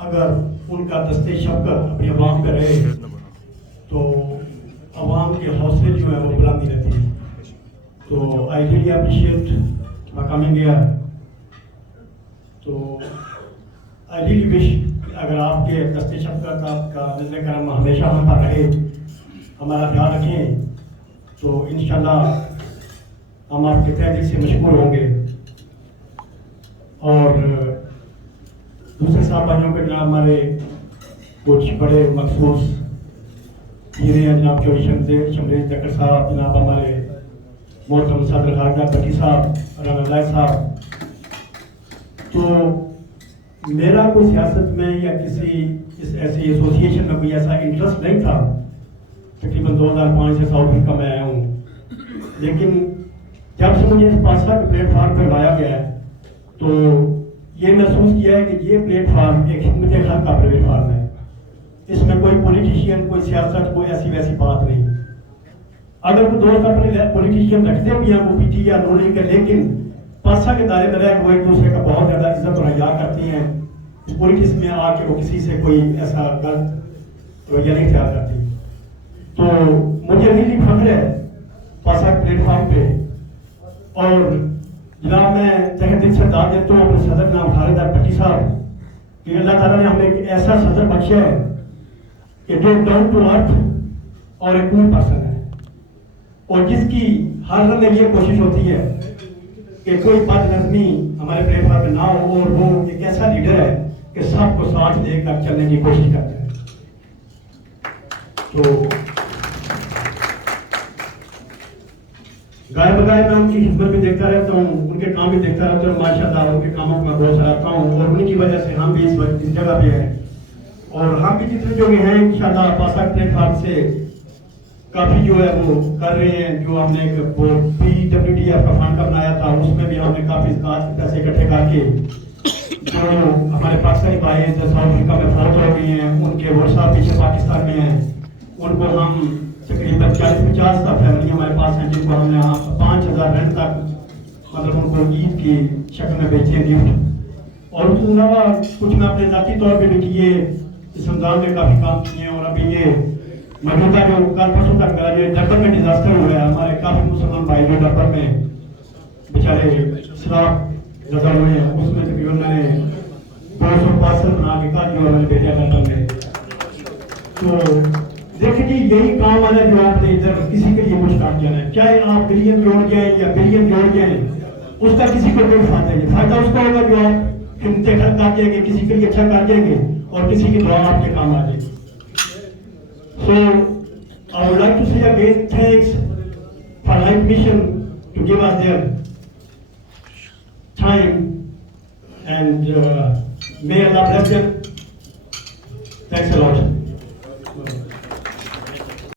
اگر ان کا دست شفقت اپنی عوام پہ رہے تو عوام کے حوصلے جو ہیں وہ بلندی رہتی ہے. تو I really appreciate for coming here. تو آئی ریلی وش اگر آپ کے دست شفقت آپ کا نظر کرم ہمیشہ ہم پر رہے, ہمارا خیال رکھیں, تو انشاءاللہ ہم آپ کے تہہ دل سے مشکور ہوں گے. اور دوسرے صاحب بھائیوں کے جناب ہمارے کچھ بڑے مخصوص پیرے ہیں جناب چوہی شمریز دکر صاحب, جناب ہمارے محترم صدر خارجہ بٹی صاحب, رانا زاہد صاحب. تو میرا کوئی سیاست میں یا کسی ایسی ایسوسی ایشن میں کوئی ایسا انٹرسٹ نہیں تھا. تقریباً 2005 سے ساؤتھ افریقہ میں آیا ہوں, لیکن جب سے مجھے اس پاسا کے پلیٹ فارم پر لایا گیا ہے تو یہ محسوس کیا ہے کہ یہ پلیٹ فارم ایک خدمت خلق کا پلیٹ فارم ہے. اس میں کوئی پولیٹیشین, کوئی سیاست, کوئی ایسی ویسی بات نہیں. اگر کوئی دوست اپنے پولیٹیشین رکھتے بھی ہیں وہ پی ٹی یا نون لیگ کے, لیکن پاسا کے دائرے میں رہ کے وہ ایک دوسرے کا بہت زیادہ عزت اور حیا کرتی ہیں. اس پولیٹکس میں آ کے وہ کسی سے کوئی ایسا غلط رویہ نہیں اختیار کرتی. تو مجھے ریلی فخر ہے پاسا کے پلیٹ فارم پہ. اور جناب میں تہہ دل سے داد دیتا ہوں اپنے صدر نام خالد بٹی صاحب کہ اللہ تعالیٰ نے ہمیں ایک ایسا صدر بخشا ہے کہ جو ڈاؤن ٹو ارتھ اور ایک کول پرسن ہے, اور جس کی ہر رن میں یہ کوشش ہوتی ہے کہ کوئی بد نظمی ہمارے پلیٹ فارم پہ نہ ہو, اور وہ ایک ایسا لیڈر ہے کہ سب کو ساتھ لے کر چلنے کی کوشش کرتا ہے. تو گائے بگائے میں ان کی خدمت بھی دیکھتا رہتا ہوں, ان کے کام بھی دیکھتا رہتا ہوں. ماشاءاللہ ان کے کاموں کو میں بہت سراہتا ہوں, اور انہیں کی وجہ سے ہم بھی اس وقت اس جگہ پہ ہیں. اور ہم بھی جتنے جو بھی ہیں انشاءاللہ پاسا پلیٹ فارم سے کافی جو ہے وہ کر رہے ہیں. جو ہم نے ایک PWDF کا فنڈ کا بنایا تھا, اس میں بھی ہم نے کافی پیسے اکٹھے کر کے جو ہمارے پاکستانی بھائی جو ساؤتھ افریقہ میں فوت ہو گئے ہیں, ان کے ورثہ پیچھے پاکستان میں ہیں, ان کو ہم تقریباً 40-50 کا فیملی ہمارے پاس ہیں جن کو ہم نے 5,000 رن تک مطلب ان کو عید کی شکل میں بیچے ہیں گفٹ. اور اس کے علاوہ کچھ میں اپنے ذاتی طور پہ بھی کیے, اس رمضان میں کافی کام کیے ہیں. اور ابھی یہ موجودہ جو کل پرسوں تک میرا جو ڈربن میں ڈیزاسٹر ہوا ہے, ہمارے کافی مسلمان بھائی جو ڈربن میں بیچارے سلاخ نظر ہوئے ہیں, اس میں تقریباً میں نے 200 پارسل بنا کے کل جو ہے میں نے بھیجا ڈربن میں. تو دیکھیں جی یہی کام آنا جو آپ نے ادھر کسی کے لیے کچھ کام کیا ہے, چاہے آپ بلین جوڑ جائیں یا بلین جوڑ جائیں, اس کا کسی کو کوئی فائدہ نہیں. فائدہ اس کو ہوگا جو آپ خدمت خلق کر جائیں گے, کسی کے لیے اچھا کر جائیں گے, اور کسی کی دعا آپ کے کام آ جائے گی. So I would like to say again thanks for Life Mission to give us their time, and may Allah bless them. Thanks a lot.